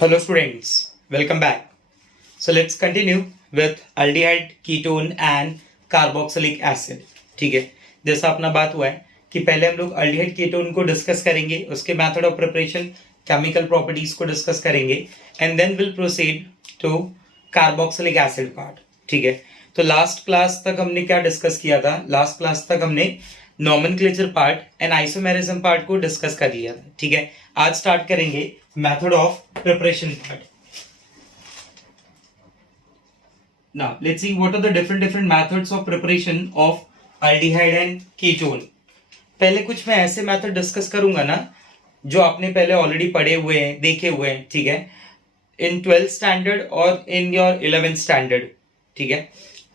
Hello students, welcome back. So let's continue with aldehyde, ketone and carboxylic acid. ठीक है, जैसा अपना बात हुआ है कि पहले हम लोग aldehyde ketone को डिस्कस करेंगे, उसके method of preparation, chemical properties को डिस्कस करेंगे and then will proceed to carboxylic acid part. ठीक है, तो लास्ट क्लास तक हमने क्या डिस्कस किया था? लास्ट क्लास तक हमने nomenclature part and isomerism part को डिस्कस कर लिया था. ठीक है, आज स्टार्ट करेंगे method of preparation part. Now let's see what are the different methods of preparation of aldehyde and ketone. पहले कुछ मैं ऐसे मेथड डिस्कस करूंगा ना जो आपने पहले ऑलरेडी पढ़े हुए हैं, देखे हुए हैं. ठीक है, इन 12th स्टैंडर्ड और इन योर 11th स्टैंडर्ड. ठीक है,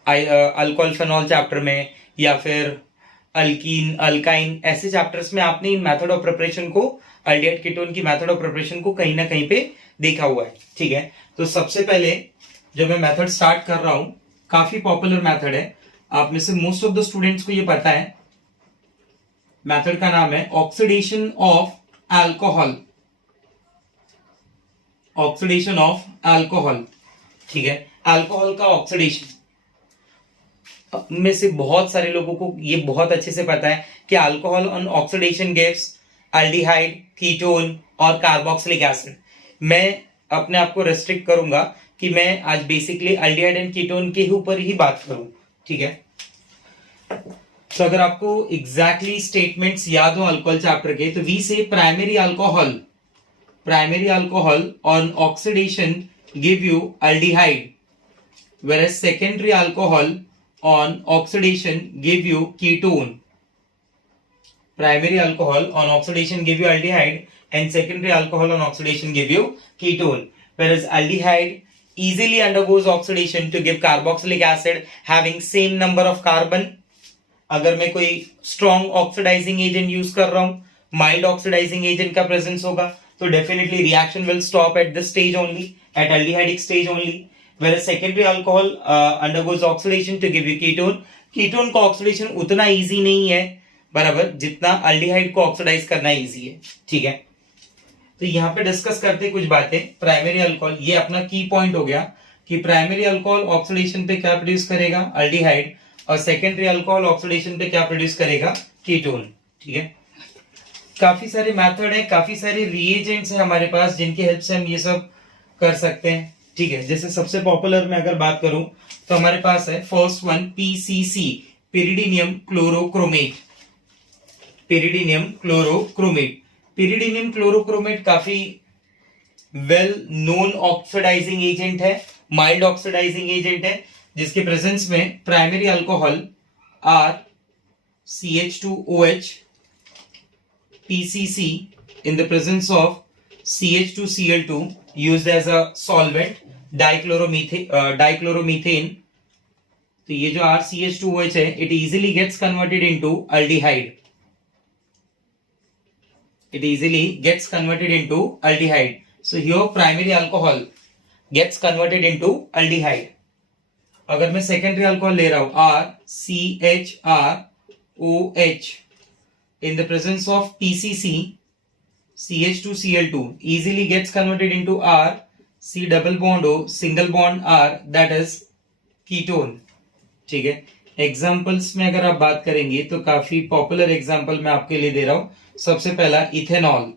अल्कोहल फेनॉल चैप्टर में या फिर अल्कीन अल्काइन ऐसे चैप्टर्स में आपने इन मेथड ऑफ प्रिपरेशन को, aldehyde ketone की मेथड ऑफ प्रिपरेशन को कहीं ना कहीं पे देखा हुआ है. ठीक है, तो सबसे पहले जब मैं मेथड स्टार्ट कर रहा हूं, काफी पॉपुलर मेथड है, आप में से मोस्ट ऑफ द स्टूडेंट्स को ये पता है. मेथड का नाम है oxidation of alcohol. Oxidation of alcohol. ठीक है, अल्कोहल का ऑक्सीडेशन में से बहुत सारे लोगों को ये बहुत अच्छे से पता है कि alcohol on oxidation gives aldehyde, ketone और कार्बोक्सिलिक एसिड. मैं अपने आप को रेस्ट्रिक्ट करूंगा कि मैं आज बेसिकली एल्डिहाइड एंड कीटोन के ऊपर ही बात करूं. ठीक है, तो अगर आपको एग्जैक्टली स्टेटमेंट्स याद हो अल्कोहल चैप्टर के, तो वी से primary alcohol on oxidation give you aldehyde, whereas secondary alcohol on oxidation give you ketone. Primary alcohol on oxidation give you aldehyde and secondary alcohol on oxidation give you ketone, whereas aldehyde easily undergoes oxidation to give carboxylic acid having same number of carbon. अगर मैं कोई strong oxidizing agent use कर रहा हूं, mild oxidizing agent का presence होगा, तो definitely reaction will stop at this stage only, at aldehydic stage only. Whereas secondary alcohol undergoes oxidation to give you ketone. Ketone का ऑक्सीडेशन उतना easy नहीं है बराबर जितना अल्डिहाइड को ऑक्सीडाइज करना इजी है. ठीक है, तो यहाँ पे डिस्कस करते कुछ बातें. प्राइमरी अल्कोहल, ये अपना की पॉइंट हो गया कि प्राइमरी अल्कोहल ऑक्सीडेशन पे क्या प्रोड्यूस करेगा? अल्डिहाइड. और सेकेंडरी अल्कोहल ऑक्सीडेशन पे क्या प्रोड्यूस करेगा? कीटोन. ठीक है, काफी सारे मेथड है, काफी सारे रिएजेंट्स है हमारे पास जिनकी हेल्प से हम ये सब कर सकते हैं. ठीक है, जैसे सबसे पॉपुलर में अगर बात करूं तो हमारे पास है first one PCC, pyridinium chlorochromate. Pyridinium chlorochromate. Pyridinium chlorochromate काफी वेल नोन ऑक्सीडाइजिंग एजेंट है, माइल्ड ऑक्सीडाइजिंग एजेंट है, जिसके प्रेजेंस में primary alcohol are CH2OH, PCC in the presence of CH2Cl2 used as a solvent, dichloromethane. तो ये जो RCH2OH है, it easily gets converted into aldehyde. It easily gets converted into aldehyde. So here primary alcohol gets converted into aldehyde. अगर मैं secondary alcohol ले रहा हूं RCHROH in the presence of PCC, CH2Cl2 easily gets converted into R, C double bond O, single bond R, that is ketone. ठीक है, examples में अगर आप बात करेंगे तो काफी पॉपुलर एग्जाम्पल मैं आपके लिए दे रहा हूं. सबसे पहला इथेनॉल.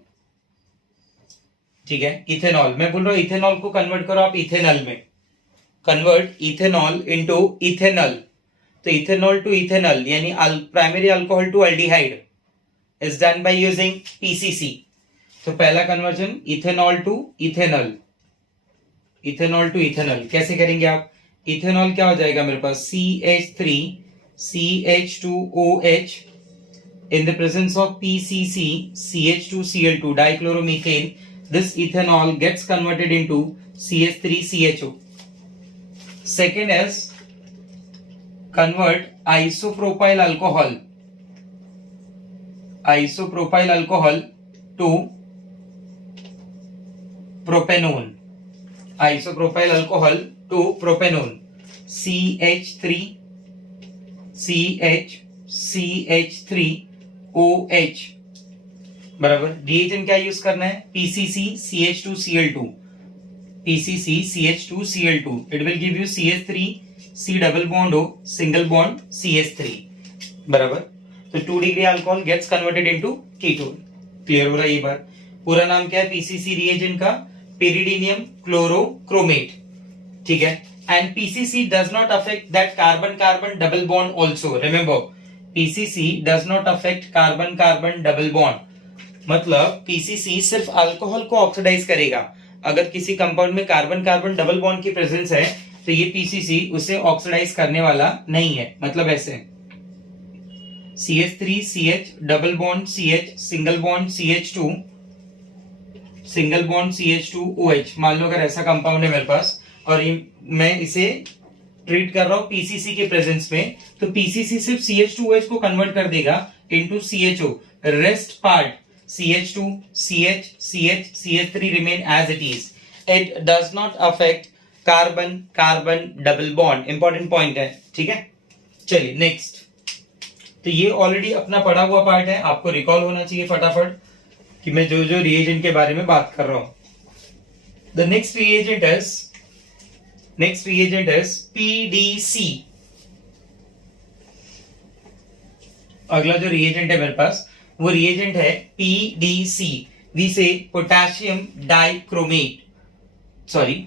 ठीक है, इथेनॉल मैं बोल रहा हूं इथेनॉल को कन्वर्ट करो आप इथेनॉल में. Convert ethanol into ethanol. तो इथेनॉल टू इथेनॉल यानी primary alcohol to aldehyde is done by using PCC. तो पहला conversion ethanol to ethanol. Ethanol to ethanol कैसे करेंगे आप? इथेनॉल क्या हो जाएगा मेरे पास? CH3CH2OH in the presence of PCC, CH2Cl2, dichloromethane. This ethanol gets converted into CH3CHO. Second is convert isopropyl alcohol to propanone. Isopropyl alcohol to propanone. CH3OH बराबर. Reagent क्या use करना है? PCC CH2Cl2. PCC CH2Cl2. It will give you CH3 C double bond O single bond CH3 बराबर. तो 2 degree alcohol gets converted into ketone. Clear हो रहा है ये बात. पूरा नाम क्या है पीसीसी रिएजेंट का? पेरिडीनियम क्लोरोक्रोमेट. ठीक है. And PCC does not affect that carbon carbon double bond also. Remember PCC does not affect carbon carbon double bond. मतलब पीसीसी सिर्फ अल्कोहल को ऑक्सीडाइज करेगा. अगर किसी कंपाउंड में कार्बन कार्बन डबल बॉन्ड की प्रेजेंस है तो ये पीसीसी उसे ऑक्सीडाइज करने वाला नहीं है. मतलब ऐसे CH3CH double bond CH single bond CH2 single bond CH2OH. मान लो अगर ऐसा कंपाउंड है मेरे पास और ये मैं इसे ट्रीट कर रहा हूं पीसीसी के प्रेजेंस में, तो पीसीसी सिर्फ CH2OH को कन्वर्ट कर देगा into CHO. Rest part CH2 CH CH CH3 remain as it is. It does not affect carbon carbon double bond. Important point है. ठीक है. चलिए नेक्स्ट. तो ये ऑलरेडी अपना पढ़ा हुआ पार्ट है. आपको रिकॉल होना चाहिए फटाफट कि मैं जो जो रिएजेंट के बारे में बात कर रहा हूं. The next reagent is PDC. अगला जो रिएजेंट है मेरे पास वो रिएजेंट है PDC. वी से potassium dichromate. Sorry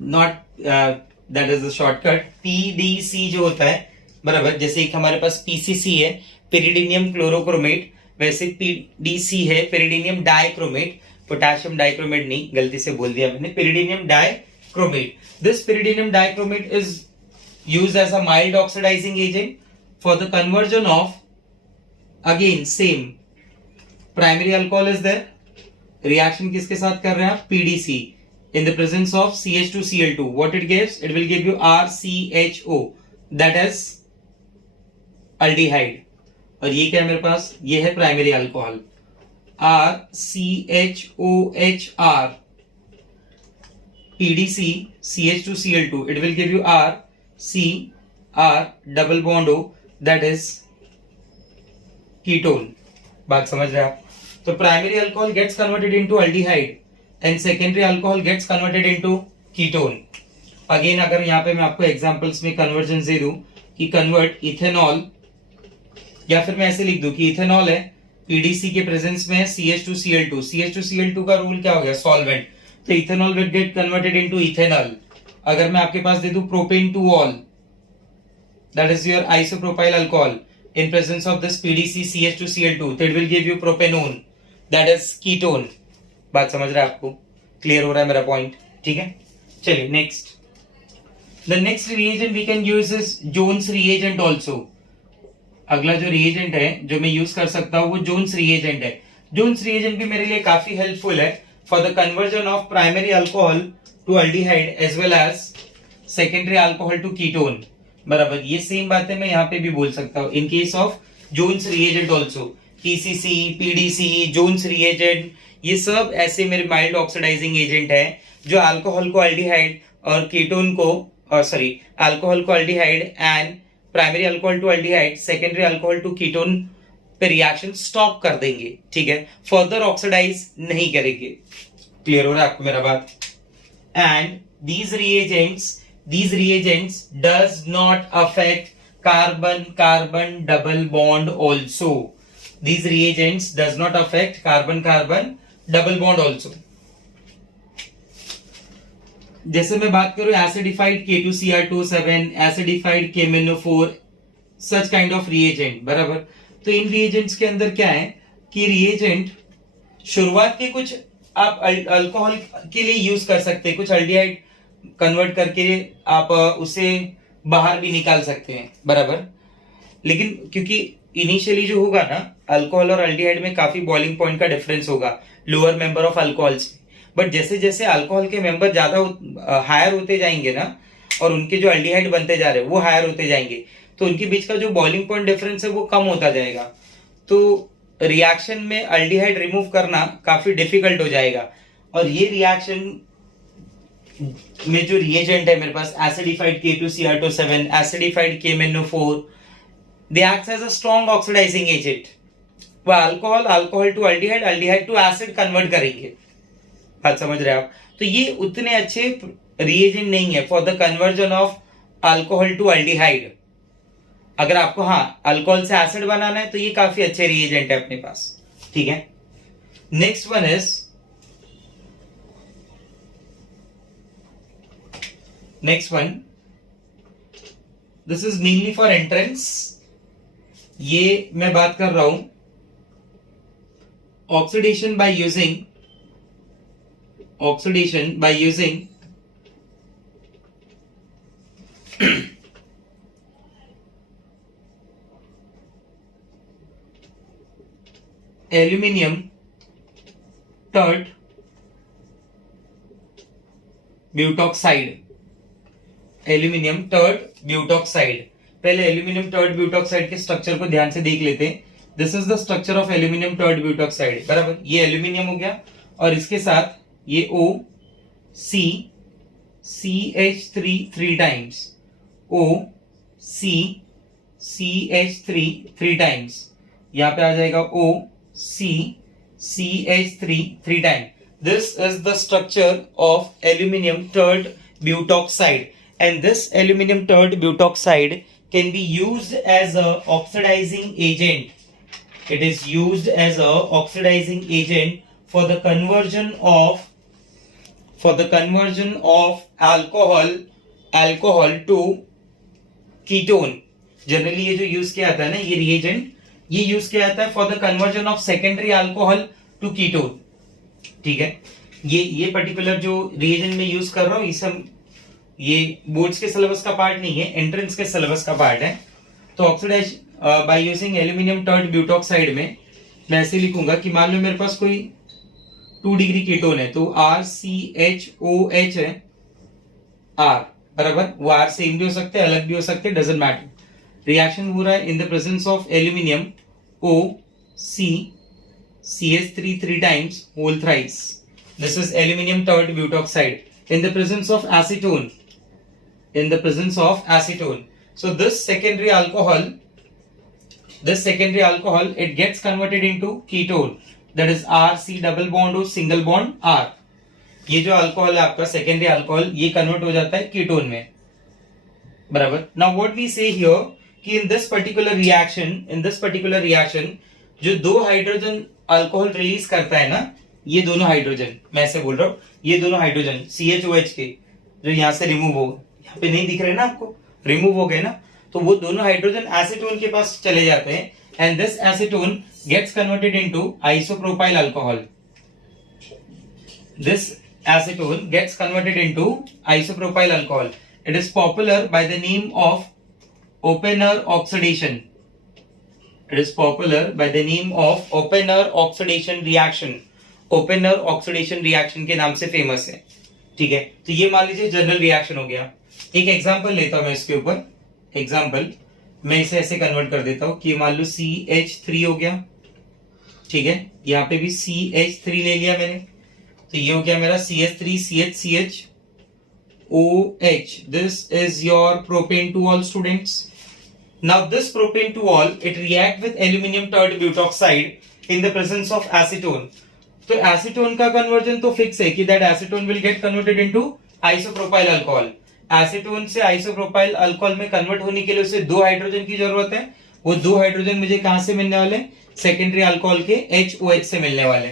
not that is the shortcut. PDC जो होता है बराबर, जैसे एक हमारे पास PCC है पेरिडीनियम क्लोरोक्रोमेट, वैसे PDC है पेरिडीनियम डाइक्रोमेट. पोटेशियम डाइक्रोमेट नहीं, गलती से बोल दिया मैंने, pyridinium dichromate. This pyridinium dichromate is used as a mild oxidizing agent for the conversion of again same primary alcohol is there. Reaction किसके साथ कर रहे हैं आप? PDC in the presence of CH2Cl2. what it gives? It will give you RCHO, that is aldehyde. और ये क्या है मेरे पास? ये है primary alcohol RCHOHR. PDC CH2Cl2. it will give you RCR double bond O, that is ketone. बात समझ रहे हैं आप? तो primary alcohol gets converted into aldehyde and secondary alcohol gets converted into ketone. Again अगर यहाँ पे मैं आपको एग्जांपल्स में कन्वर्जन दे दूं कि कन्वर्ट इथेनॉल, या फिर मैं ऐसे लिख दूं कि इथेनॉल है PDC के प्रेजेंस में CH2Cl2. CH2Cl2 का रूल क्या हो गया? सॉल्वेंट. तो ethanol will get converted into ethanol. अगर मैं आपके पास दे दूं propane two all, that is your isopropyl alcohol in presence of this PDC CH2Cl2, that will give you propanone, that is ketone. बात समझ रहा है आपको? क्लियर हो रहा है मेरा पॉइंट? ठीक है. चलिए next. The next reagent we can use is Jones reagent also. अगला जो रिएजेंट है जो मैं यूज कर सकता हूं वो जोन्स रिएजेंट है. जोन्स रिएजेंट भी मेरे लिए काफी हेल्पफुल है for the conversion of primary alcohol to aldehyde as well as secondary alcohol to ketone. बराबर. ये सेम बातें मैं यहाँ पे भी बोल सकता हूँ in case of Jones reagent also. PCC PDC Jones reagent ये सब ऐसे मेरे माइल्ड ऑक्सीडाइजिंग एजेंट है जो अल्कोहल को अल्डिहाइड और कीटोन को अल्कोहल को aldehyde and primary alcohol to aldehyde secondary alcohol to ketone पे रिएक्शन स्टॉप कर देंगे. ठीक है. फर्दर ऑक्सीडाइज नहीं करेंगे. क्लियर हो रहा है आपको मेरा बात? And these reagents does not affect carbon-carbon double bond also. These reagents does not affect carbon-carbon double bond also. जैसे मैं बात करूं acidified K2Cr2O7, acidified KMnO4, such kind of reagent. बराबर. तो इन reagents के अंदर क्या है कि reagent शुरुआत के कुछ आप अल्कोहल के लिए यूज कर सकते हैं, कुछ अल्डिहाइड कन्वर्ट करके आप उसे बाहर भी निकाल सकते हैं. बराबर. लेकिन क्योंकि इनिशियली जो होगा ना अल्कोहल और अल्डिहाइड में काफी बॉइलिंग पॉइंट का डिफरेंस होगा lower member of alcohols. But जैसे जैसे अल्कोहल के मेंबर ज्यादा हायर होते जाएंगे ना और उनके जो अल्डिहाइड बनते जा रहे हैं वो हायर होते जाएंगे, तो उनके बीच का जो बॉइलिंग पॉइंट डिफरेंस है वो कम होता जाएगा. तो रिएक्शन में अल्डिहाइड रिमूव करना काफी डिफिकल्ट हो जाएगा. और ये रिएक्शन में जो रिएजेंट है मेरे पास acidified K2Cr2O7, acidified KMnO4, they acts as a strong oxidizing agent. वो alcohol to aldehyde, aldehyde to acid convert करेंगे. बात समझ रहे हैं आप? तो ये उतने अच्छे रिएजेंट नहीं है for the conversion of alcohol to aldehyde. अगर आपको अल्कोहल से एसिड बनाना है तो ये काफी अच्छे रिएजेंट है अपने पास, ठीक है। Next one is, next one, this is mainly for entrance. ये मैं बात कर रहा हूं oxidation bye using aluminium tert butoxide. Aluminium tert butoxide, पहले एल्यूमिनियम टर्ट ब्यूटॉक्साइड के स्ट्रक्चर को ध्यान से देख लेते हैं। This is the structure of aluminium tert butoxide, बराबर। ये एल्यूमिनियम हो गया और इसके साथ ये O C CH3 3 times, O C CH3 3 times, यहां पे आ जाएगा O C CH3 3 time. This is the structure of aluminium tert butoxide, and this aluminium tert butoxide can be used as a oxidizing agent. It is used as a oxidizing agent for the conversion of alcohol to ketone. Generally ये जो use किया जाता है ना, ये reagent ये use किया जाता है for the conversion of secondary alcohol to ketone, ठीक है। ये पर्टिकुलर जो रिएजेंट में यूज कर रहा हूं, ये बोर्ड्स के सिलेबस का पार्ट नहीं है, एंट्रेंस के सिलेबस का पार्ट है। तो oxidise by using aluminium tert butoxide में मैं ऐसे लिखूंगा कि मान लो मेरे पास कोई 2 डिग्री कीटोन है, तो RCHOH है, R, बराबर। वो R सेम भी हो सकते हैं, अलग भी हो सकते हैं, डजंट मैटर। रिएक्शन हो रहा है इन the presence of aluminium O C CH3 3 times whole thrice. This is aluminium tert butoxide. In the presence of acetone. So this secondary alcohol, it gets converted into ketone. That is RC double bond O single bond R. ये जो alcohol है आपका secondary alcohol, ये convert हो जाता है ketone में, बराबर। Now what we say here कि in this particular reaction जो 2 हाइड्रोजन अल्कोहल रिलीज करता है ना, ये दोनों हाइड्रोजन, मैं ऐसे बोल रहा हूं, ये दोनों हाइड्रोजन CHOH के जो यहां से रिमूव हो, यहाँ पे नहीं दिख रहे ना आपको, रिमूव हो गए ना, तो वो दोनों हाइड्रोजन एसीटोन के पास चले जाते हैं, and this acetone gets converted into isopropyl alcohol. This acetone gets converted into isopropyl alcohol. It is popular by the name of Oppener oxidation. It is popular by the name of Oppener oxidation reaction. Oppener oxidation reaction के नाम से famous है, ठीक है। तो ये मान लीजिए जनरल रिएक्शन हो गया। एक एग्जांपल लेता हूं मैं इसके ऊपर, एग्जांपल मैं इसे ऐसे कन्वर्ट कर देता हूं कि मान लो CH3 हो गया, ठीक है। यहाँ पे भी CH3 ले लिया मैंने, तो ये हो गया मेरा CH3 CH OH. This is your propane 2-ol students. Now this propane 2-ol it react with aluminium tert butoxide in the presence of acetone. तो एसीटोन का कन्वर्जन तो फिक्स है कि that acetone will get converted into isopropyl alcohol. Acetone से isopropyl alcohol में convert होने के लिए उसे 2 हाइड्रोजन की जरूरत है। वो 2 हाइड्रोजन मुझे कहां से मिलने वाले, सेकेंडरी अल्कोहल के HOH से मिलने वाले,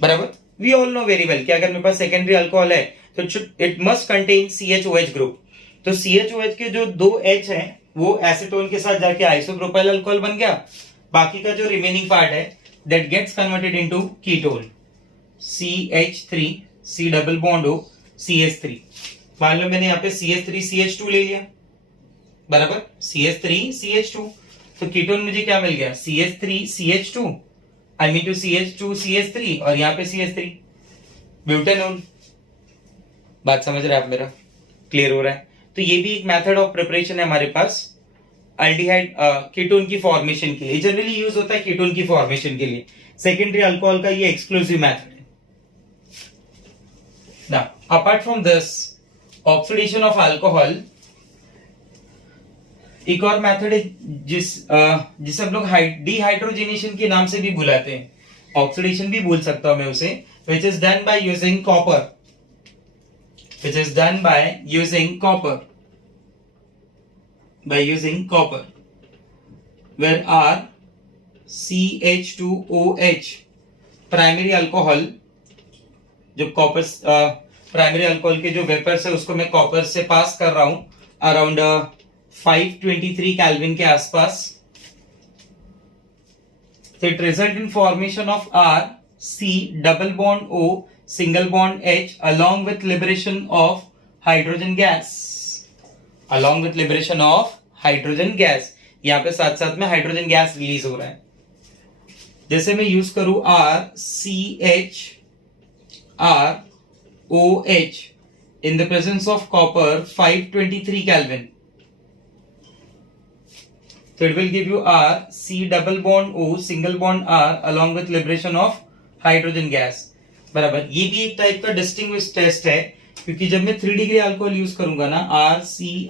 बराबर। We all know very well कि अगर मेरे पास सेकेंडरी अल्कोहल है तो it must contain CHOH group. तो CHOH के जो 2 H हैं वो एसीटोन के साथ जाके आइसोप्रोपाइल अल्कोहल बन गया। बाकी का जो रिमेनिंग पार्ट है that gets converted into ketone CH3 C double bond O CH3। मान लो मैंने यहाँ पे CH3 CH2 ले लिया, बराबर, CH3 CH2, तो कीटोन मुझे क्या मिल गया, CH3 CH2 I mean to CH2 CH3 और यहाँ पे CH3 ब्यूटेनोन। बात समझ रहे हैं आप, मेरा क्लियर हो रहा है। तो ये भी एक मेथड ऑफ प्रिपरेशन है हमारे पास अल्डिहाइड कीटोन की फॉर्मेशन के लिए, जनरली यूज होता है कीटोन की फॉर्मेशन के लिए। सेकेंडरी अल्कोहल का ये एक्सक्लूसिव मेथड है। Now apart from this oxidation of alcohol, एक और मेथड है जिसे हम लोग डिहाइड्रोजिनेशन के नाम से भी बुलाते हैं। ऑक्सीडेशन भी बोल सकता हूं मैं उसे, which is done by using copper, which is done by using copper, where R CH2OH primary alcohol, जो कॉपर प्राइमरी अल्कोहल के जो वेपर्स है उसको मैं कॉपर से पास कर रहा हूं अराउंड 523 केल्विन के आसपास. So it result in formation of R C double bond O single bond H along with liberation of hydrogen gas. यहाँ पे साथ साथ में हाइड्रोजन गैस रिलीज हो रहा है. जैसे मैं यूज करूं RCHROH in the presence of copper 523 Kelvin. So it will give you R C double bond O single bond R along with liberation of hydrogen gas. बराबर. ये भी एक टाइप का डिस्टिंग्विश टेस्ट है, क्योंकि जब मैं 3 डिग्री अल्कोहल यूज करूंगा ना RCRROH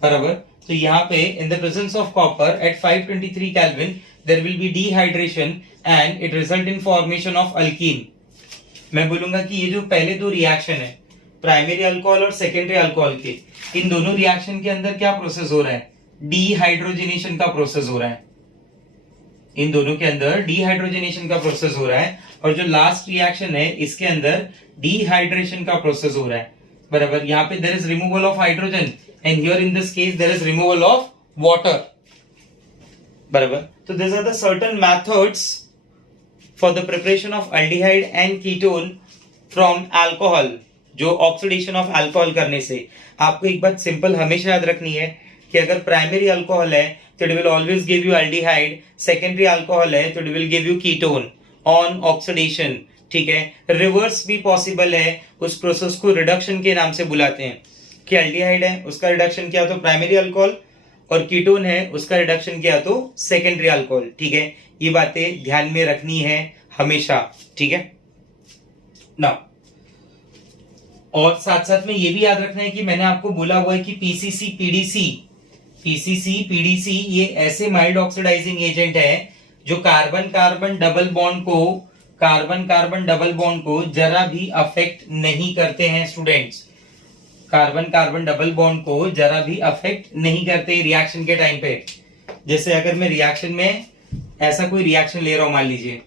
बराबर, तो यहाँ पे in the presence of copper at 523 kelvin there will be dehydration and it result in formation of alkene. मैं बोलूंगा कि ये जो पहले दो रिएक्शन है प्राइमरी अल्कोहल और सेकेंडरी अल्कोहल के, इन दोनों रिएक्शन के अंदर क्या प्रोसेस हो रहा है? डिहाइड्रोजनेशन का प्रोसेस हो रहा है. इन दोनों के अंदर डिहाइड्रोजनेशन का प्रोसेस हो रहा है, और जो लास्ट रिएक्शन है इसके अंदर डिहाइड्रेशन का प्रोसेस हो रहा है. बराबर. यहाँ पे there is removal of hydrogen and here in this case there is removal of water. बराबर. तो this are the certain methods for the preparation of aldehyde and ketone from alcohol, जो ऑक्सीडेशन ऑफ अल्कोहल करने से. आपको एक बात simple हमेशा याद रखनी है कि अगर प्राइमरी अल्कोहल है तो it will always give you aldehyde, secondary alcohol है तो it will give you ketone on oxidation. ठीक है. रिवर्स भी पॉसिबल है, उस प्रोसेस को रिडक्शन के नाम से बुलाते हैं कि अल्डिहाइड है उसका रिडक्शन किया तो प्राइमरी अल्कोहल, और कीटोन है उसका रिडक्शन किया तो सेकेंडरी अल्कोहल. ठीक है. ये बातें ध्यान में रखनी है हमेशा. ठीक है ना. और साथ साथ में ये भी याद रखना है कि मैंने आपको बोला हुआ है कि पीसीसी पीडीसी ये ऐसे माइल्ड ऑक्सीडाइजिंग एजेंट है जो कार्बन कार्बन डबल बॉन्ड को जरा भी अफेक्ट नहीं करते हैं students. Carbon carbon double bond को जरा भी अफेक्ट नहीं करते रिएक्शन के टाइम पे. जैसे अगर मैं रिएक्शन में ऐसा कोई रिएक्शन ले रहा हूं, मान लीजिए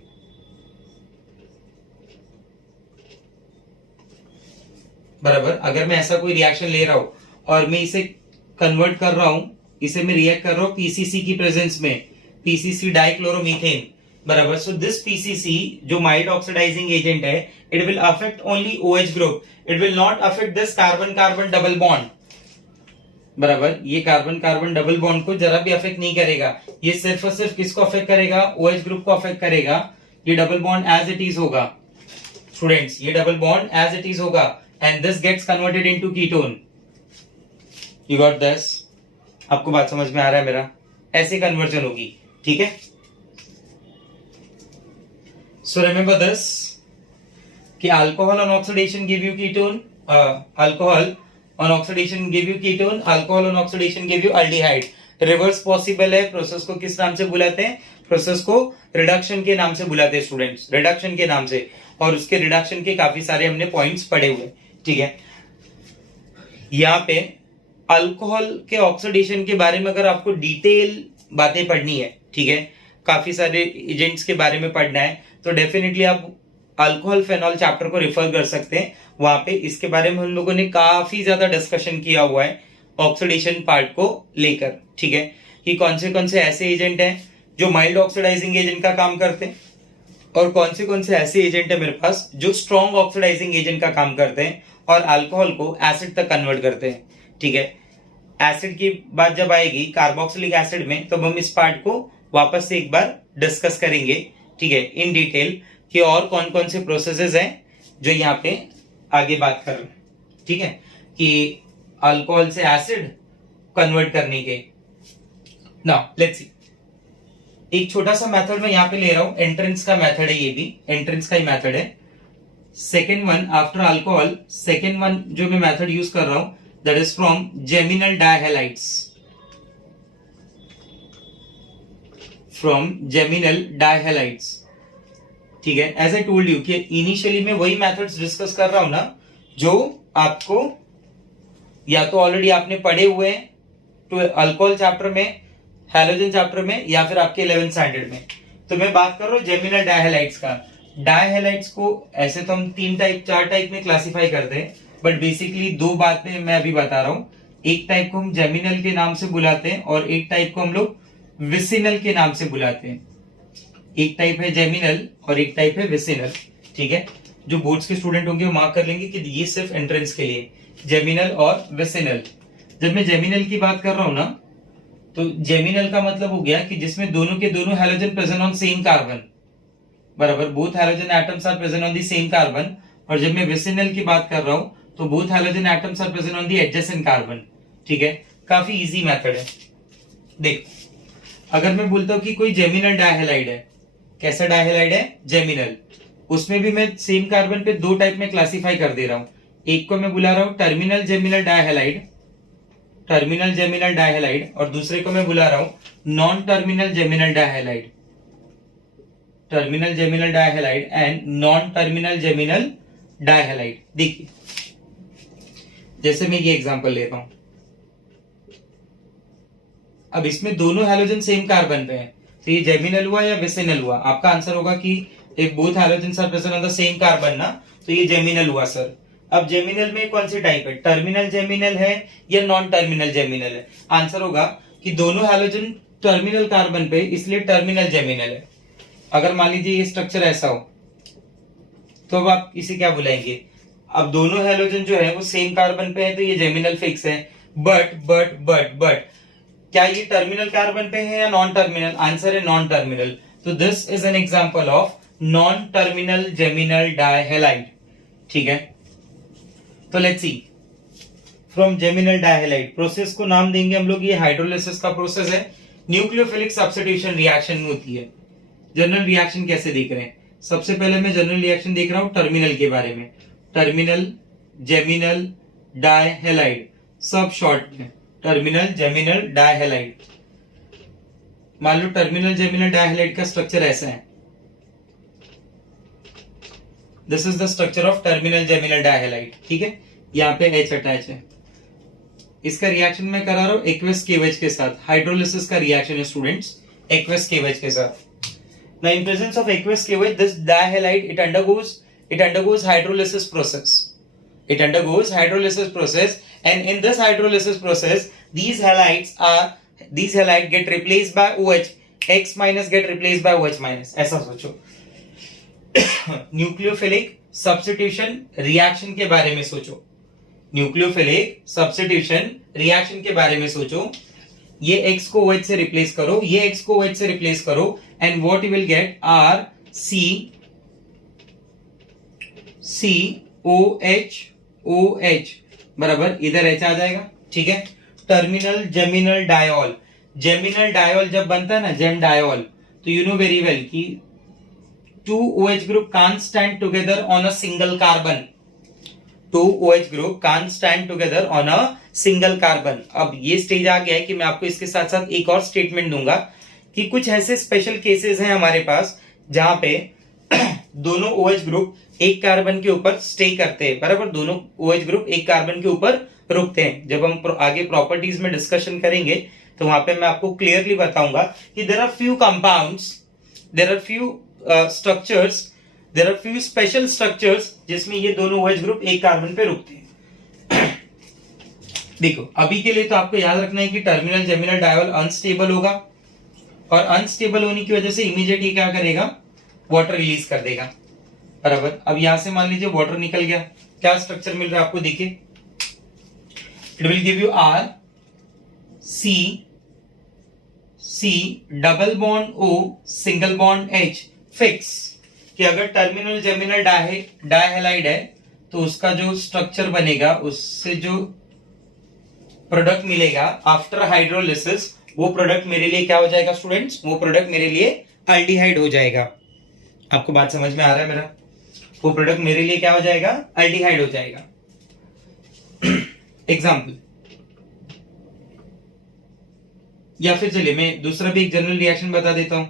बराबर, अगर मैं ऐसा कोई रिएक्शन ले रहा हूं और मैं इसे कन्वर्ट कर रहा हूं, इसे मैं रिएक्ट कर रहा हूं पीसीसी की प्रेजेंस में, पीसीसी डाइक्लोरोमीथेन बराबर. सो दिस पीसीसी जो माइल्ड ऑक्सीडाइजिंग एजेंट है, it will affect only OH group, it will not affect this carbon carbon double bond बराबर. ये कार्बन कार्बन डबल बॉन्ड को जरा भी अफेक्ट नहीं करेगा. ये सिर्फ और सिर्फ किसको अफेक्ट करेगा? OH ग्रुप को अफेक्ट करेगा. ये double bond as it is होगा स्टूडेंट्स, ये double bond as it is होगा and this gets converted into ketone. You got this? आपको बात समझ में आ रहा है मेरा? ऐसे कन्वर्जन होगी. ठीक है. So remember this कि alcohol on oxidation give you ketone, alcohol on oxidation give you ketone, alcohol on oxidation give you aldehyde. Reverse possible है. प्रोसेस को किस नाम से बुलाते हैं? प्रोसेस को रिडक्शन के नाम से बुलाते हैं स्टूडेंट्स, रिडक्शन के नाम से. और उसके रिडक्शन के काफी सारे हमने पॉइंट्स पढ़े हुए. ठीक है. यहाँ पे अल्कोहल के ऑक्सीडेशन के बारे में अगर आपको डिटेल बातें पढ़नी है, ठीक है, काफी सारे एजेंट्स के बारे में पढ़ना है, तो डेफिनेटली आप अल्कोहल फेनॉल चैप्टर को रेफर कर सकते हैं. वहां पे इसके बारे में हम लोगों ने काफी ज्यादा डिस्कशन किया हुआ है ऑक्सीडेशन पार्ट को लेकर. ठीक है. कि कौन से ऐसे एजेंट हैं जो माइल्ड ऑक्सीडाइजिंग एजेंट का काम करते हैं, और कौन से ऐसे एजेंट है मेरे पास जो स्ट्रॉन्ग ऑक्सीडाइजिंग एजेंट का काम करते हैं और अल्कोहल को एसिड तक कन्वर्ट करते हैं. ठीक है. एसिड की बात जब आएगी कार्बोक्सिलिक एसिड में, तो हम इस पार्ट को वापस से एक बार डिस्कस करेंगे. ठीक है, इन डिटेल कि और कौन से प्रोसेसेस हैं जो यहाँ पे आगे बात कर रहे हैं. ठीक है, कि अल्कोहल से एसिड कन्वर्ट करने के. नाउ लेट्स सी, एक छोटा सा मेथड मैं यहाँ पे ले रहा हूं, एंट्रेंस का मेथड है, ये भी एंट्रेंस का ही मेथड है. Second one after alcohol, second one जो मैं मेथड यूज कर रहा हूं that is from geminal dihalides. From geminal dihalides. ठीक है, एज आई टोल्ड यू कि इनिशियली मैं वही मेथड्स डिस्कस कर रहा हूं ना जो आपको या तो ऑलरेडी आपने पढ़े हुए हैं तो अल्कोहल चैप्टर में, हैलोजन चैप्टर में, या फिर आपके 11th स्टैंडर्ड में। तो मैं बात कर रहा हूँ जेमिनल डायहैलाइड्स का। डायहैलाइड्स को ऐसे तो हम 4 टाइप में क्लासिफाई करते हैं, बट बेसिकली 2 बातें मैं अभी बता रहा हूँ। एक टाइप को हम जेमिनल के नाम से बुलाते हैं और एक टाइप को हम लोग विसिनल के नाम से बुलाते हैं। एक टाइप है जेमिनल और एक टाइप है विसिनल। ठीक है, जो बोर्ड्स के स्टूडेंट होंगे वो मार्क कर लेंगे कि ये सिर्फ एंट्रेंस के लिए, जेमिनल और विसिनल। जब मैं जेमिनल की बात कर रहा हूं ना, तो जेमिनल का मतलब हो गया कि जिसमें दोनों के दोनों halogen present on same carbon, बराबर, both halogen atoms are present on the same carbon. और जब मैं विसिनल की बात कर रहा हूं तो both halogen atoms are present on the adjacent carbon. ठीक है, काफी इजी मेथड है। देख, अगर मैं बोलता हूं कि कोई जेमिनल डायहैलाइड है, कैसा डायहैलाइड है? जेमिनल। उसमें भी मैं सेम कार्बन पे 2 टाइप में क्लासिफाई कर दे रहा हूं। एक को मैं बुला रहा हूं terminal geminal dihalide, terminal geminal dihalide, और दूसरे को मैं बुला रहा हूं non terminal geminal dihalide, terminal geminal dihalide and non terminal geminal dihalide. देखिए, जैसे मैं ये एग्जांपल लेता हूं, अब इसमें दोनों हैलोजन सेम कार्बन पे हैं, तो ये जेमिनल हुआ या विसिनल हुआ? आपका आंसर होगा कि if both halogens are present on the same carbon ना, तो ये जेमिनल हुआ सर। अब जेमिनल में कौन सी टाइप है? टर्मिनल जेमिनल है या नॉन टर्मिनल जेमिनल है? आंसर होगा कि दोनों हैलोजन टर्मिनल कार्बन पे, इसलिए टर्मिनल जेमिनल है। अगर मान लीजिए ये स्ट्रक्चर ऐसा हो तो अब आप इसे क्या बुलाएंगे? अब दोनों हैलोजन जो है वो सेम कार्बन पे है तो ये जेमिनल फिक्स है। बट क्या ये टर्मिनल कार्बन पे है या नॉन टर्मिनल? आंसर है नॉन टर्मिनल। तो this is an example of non terminal geminal dihalide. ठीक है, तो let's see from geminal dihalide. Process को नाम देंगे हम लोग, ये हाइड्रोलिसिस का प्रोसेस है, न्यूक्लियोफिलिक सब्स्टिट्यूशन रिएक्शन में होती है। जनरल रिएक्शन कैसे देख रहे हैं? सबसे पहले मैं जनरल रिएक्शन देख रहा हूं टर्मिनल के बारे में, टर्मिनल जेमिनल डायहैलाइड, सब शॉर्ट में टर्मिनल जेमिनल डायहैलाइड। मान लो टर्मिनल जेमिनल डायहैलाइड का स्ट्रक्चर ऐसा है, this is the structure of terminal geminal dihalide. ठीक है, यहाँ पे H अटैच है। इसका रिएक्शन मैं करा रहा हूं एक्वस केवेज के साथ। हाइड्रोलिसिस का रिएक्शन है स्टूडेंट्स एक्वस केवेज के साथ। Now in presence of aqueous cavity, this dihalide it undergoes hydrolysis process. It undergoes hydrolysis process, and in this hydrolysis process, these halides get replaced by OH. X minus get replaced by OH minus. ऐसा सोचो। Nucleophilic substitution reaction के बारे में सोचो। Nucleophilic substitution reaction के बारे में सोचो। ये X को OH से रिप्लेस करो, ये X को OH से रिप्लेस करो, and what you will get are COH बराबर, इधर H आ जाएगा। ठीक है, terminal geminal diol. Geminal diol जब बनता है ना, जेम डायोल, तो यू नो वेरी वेल कि 2 OH group can't stand together on a single carbon. 2 OH group can't stand together on a single carbon. अब ये स्टेज आ गया है कि मैं आपको इसके साथ साथ एक और स्टेटमेंट दूंगा कि कुछ ऐसे स्पेशल केसेस हैं हमारे पास जहां पे दोनों OH ग्रुप एक कार्बन के ऊपर स्टे करते हैं, बराबर, दोनों OH ग्रुप एक कार्बन के ऊपर रुकते हैं। जब हम आगे प्रॉपर्टीज में डिस्कशन करेंगे तो वहां पे मैं आपको क्लियरली बताऊंगा कि there are few compounds, there are few structures, there are few special structures जिसमें ये दोनों OH ग्रुप एक कार्बन पे रुकते हैं। देखो, अभी के लिए तो आपको याद रखना है कि टर्मिनल जेमिनल डायोल अनस्टेबल होगा, और अनस्टेबल होने की वजह से इमीडिएट ये क्या करेगा? वाटर रिलीज कर देगा, बराबर। अब यहां से मान लीजिए वाटर निकल गया, क्या स्ट्रक्चर मिल रहा है आपको? देखिए, it will give you R C double bond O single bond H fix. कि अगर टर्मिनल जेमिनल डायहैलाइड है तो उसका जो स्ट्रक्चर बनेगा, उससे जो प्रोडक्ट मिलेगा आफ्टर हाइड्रोलिसिस, वो प्रोडक्ट मेरे लिए क्या हो जाएगा स्टूडेंट्स? वो प्रोडक्ट मेरे लिए अल्डिहाइड हो जाएगा। आपको बात समझ में आ रहा है मेरा? वो प्रोडक्ट मेरे लिए क्या हो जाएगा? अल्डिहाइड हो जाएगा। एग्जाम्पल, या फिर चलिए मैं दूसरा भी एक जनरल रिएक्शन बता देता हूं,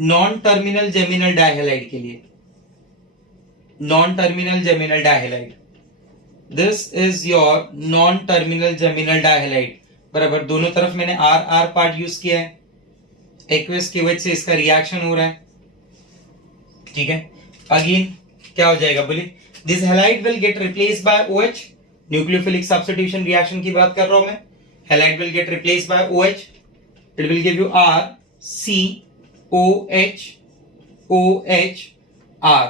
नॉन टर्मिनल जेमिनल डाइहैलाइड के लिए, non terminal geminal dihalide, this is your non terminal geminal dihalide, बराबर, दोनों तरफ मैंने आर आर पार्ट यूज किया है, एक्वस की वजह से इसका रिएक्शन हो रहा है, ठीक है। अगेन क्या हो जाएगा बोलिए, this halide will get replace by OH, nucleophilic substitution reaction की बात कर रहा हूं मैं, halide will get replace by OH, it will give you R C OH OH R,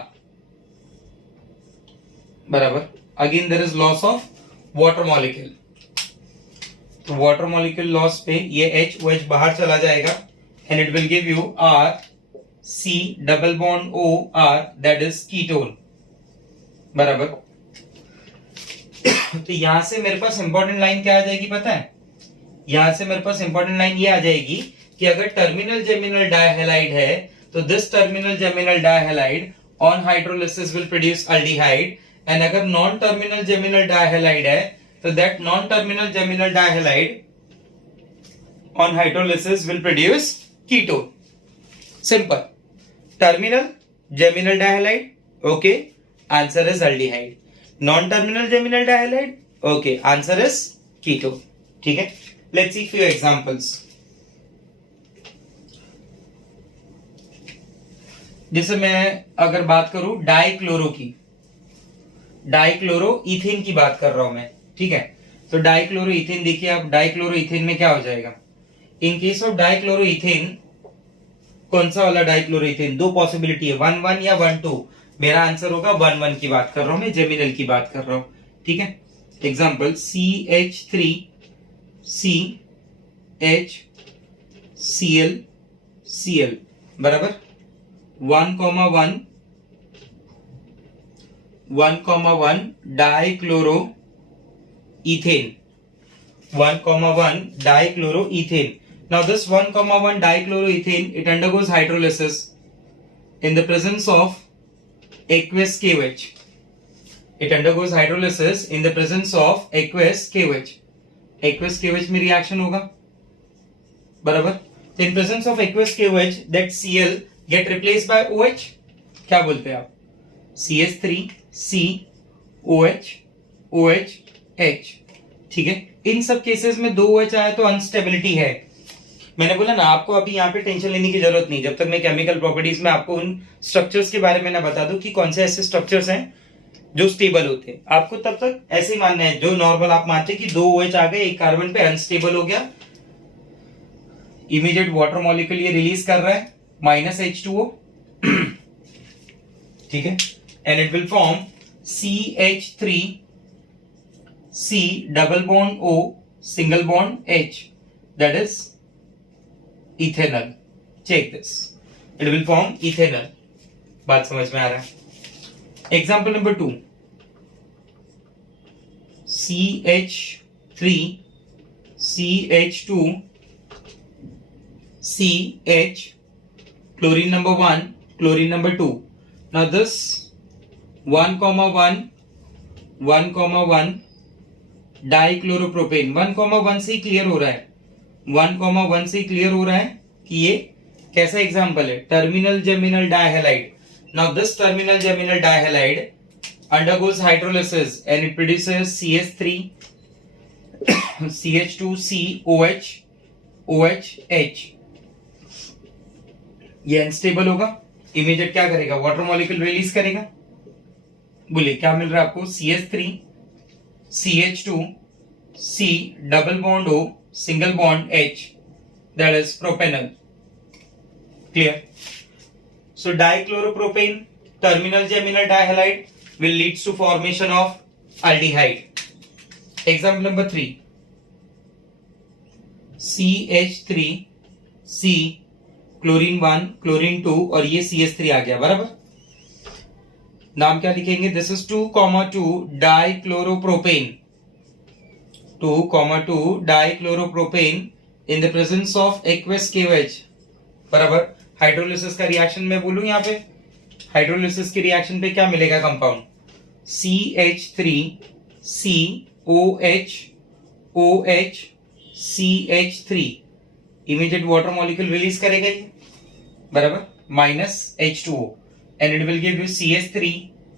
बराबर। Again there is loss of water molecule, तो water molecule loss पे ये OH बाहर चला जाएगा and it will give you R C double bond O R, that is ketone, बराबर। तो यहां से मेरे पास इंपॉर्टेंट लाइन क्या आ जाएगी पता है, यहां से मेरे पास इंपॉर्टेंट लाइन ये आ जाएगी कि अगर टर्मिनल जेमिनल डाइहैलाइड है तो this terminal geminal dihalide on hydrolysis will produce aldehyde, and अगर नॉन टर्मिनल जेमिनल डाइहैलाइड है तो that non terminal geminal dihalide on hydrolysis will produce ketone, simple. Terminal geminal dihalide, okay, answer is aldehyde, non terminal geminal dihalide, okay, answer is ketone, ठीक है। Let's see few examples. जैसे मैं अगर बात करूं dichloro की, dichloro ethane की बात कर रहा हूं मैं, ठीक है। तो डाइक्लोरो इथेन देखिए आप, डाइक्लोरो इथेन में क्या हो जाएगा, इन केस ऑफ डाइक्लोरो इथेन, कौन सा वाला डाइक्लोरो इथेन, दो पॉसिबिलिटी है, 1,1 या 1,2, मेरा आंसर होगा 1,1 की बात कर रहा हूं मैं, जेमिनल की बात कर रहा हूं, ठीक है। एग्जांपल CH3 CHCl Cl, बराबर, 1,1 1,1 dichloro ethane, 1,1 dichloro ethane. Now this 1,1 dichloroethane, it undergoes hydrolysis in the presence of aqueous KOH. It undergoes hydrolysis in the presence of aqueous KOH. Aqueous KOH में reaction होगा, बराबर. In presence of aqueous KOH, that Cl get replaced by OH. क्या बोलते हैं आप? CH3 C OH OH H. ठीक है. इन सब केसेस में दो OH आया तो अनस्टेबिलिटी है. मैंने बोला ना आपको अभी यहाँ पे टेंशन लेने की जरूरत नहीं, जब तक मैं केमिकल प्रॉपर्टीज में आपको उन स्ट्रक्चर्स के बारे में ना बता दूं कि कौन से ऐसे स्ट्रक्चर्स हैं जो स्टेबल होते हैं. आपको तब तक ऐसे ही मानना है, जो नॉर्मल आप मानते हैं कि दो OH आ गए, एक कार्बन पे अनस्टेबल हो गया, इमीडिएट वाटर मॉलिक्यूल ये रिलीज कर रहा है -H2O. ठीक है. And it will form CH3 C double bond O single bond H, that is ethanol. Check this. It will form ethanol. बात समझ में आ रहा है. Example number 2. CH3 CH2 CH, chlorine number 1, chlorine number 2. Now this 1,1 1,1 डाइक्लोरोप्रोपेन 1,1 से clear हो रहा है, 1,1 से क्लियर हो रहा है कि ये कैसा एग्जांपल है, terminal geminal dihalide. Now this terminal geminal dihalide undergoes hydrolysis and it produces CH3 CH2 C OH OH H. ये अनस्टेबल होगा, इमीडिएट क्या करेगा, वाटर मॉलिक्यूल रिलीज करेगा. बोलिए क्या मिल रहा है आपको, CH3 CH2 C double bond O single bond H, that is propanol. Clear? So dichloropropane, terminal geminal dihalide will leads to formation of aldehyde. Example number 3. CH3 C chlorine 1 chlorine 2 और ये CH3 आ गया, बराबर. नाम क्या लिखेंगे, this is 2,2 dichloropropane, 2,2 dichloropropane in the presence of aqueous KOH, बराबर. Hydrolysis का reaction मैं बोलूं, यहाँ पे हाइड्रोलिसिस के रिएक्शन पे क्या मिलेगा compound, CH3 C OH OH CH3, immediate water molecule release करेगा ये, बराबर, minus H2O and it will give you CH3,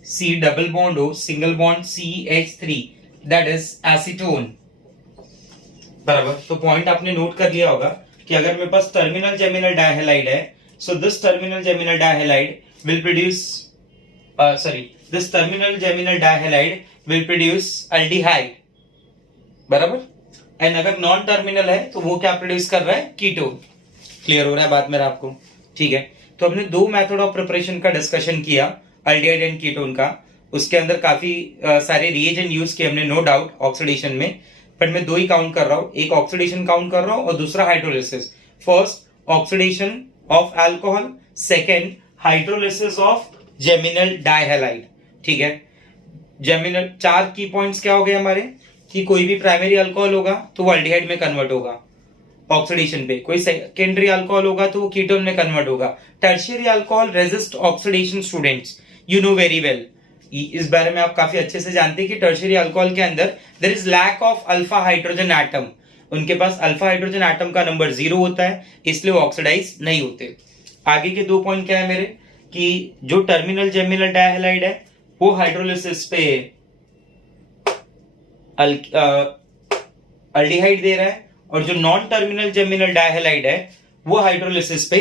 C double bond O, single bond CH3, that is acetone, बराबर। तो पॉइंट आपने नोट कर लिया होगा कि अगर मेरे पास टर्मिनल जेमिनल डायहैलाइड है, so this terminal geminal dihalide will produce this terminal geminal dihalide will produce aldehyde, बराबर। एंड अगर नॉन टर्मिनल है तो वो क्या प्रोड्यूस कर रहा है, कीटोन। क्लियर हो रहा है बात मेरा आपको, ठीक है। तो हमने दो मेथड ऑफ प्रिपरेशन का डिस्कशन किया, अल्डिहाइड एंड कीटोन का। उसके अंदर काफी सारे रिएजेंट यूज किए हमने, नो डाउट, ऑक्सीडेशन में, बट मैं दो ही काउंट कर रहा हूँ, एक ऑक्सीडेशन काउंट कर रहा हूँ और दूसरा hydrolysis. First oxidation of alcohol, second hydrolysis of geminal dihalide, ठीक है। जेमिनल, चार की पॉइंट्स क्या हो गए हमारे, कि कोई भी प्राइमरी अल्कोहल होगा तो वो अल्डिहाइड में कन्वर्ट होगा ऑक्सीडेशन पे, कोई सेकेंडरी अल्कोहल होगा तो वो कीटोन में कन्वर्ट होगा। Tertiary alcohol resist oxidation, students you know very well, इस बारे में आप काफी अच्छे से जानते हैं कि टर्शियरी अल्कोहल के अंदर there is lack of alpha hydrogen atom, उनके पास अल्फा हाइड्रोजन एटम का नंबर 0 होता है, इसलिए वो ऑक्सीडाइज नहीं होते। आगे के दो पॉइंट क्या है मेरे, कि जो टर्मिनल जेमिनल डायहैलाइड है वो हाइड्रोलिसिस पे अल्डिहाइड दे रहा है, और जो नॉन टर्मिनल जेमिनल डायहैलाइड है वो हाइड्रोलिसिस पे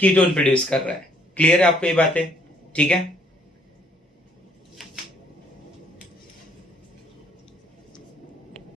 कीटोन प्रोड्यूस कर रहा है। क्लियर है आपको ये बातें, ठीक है।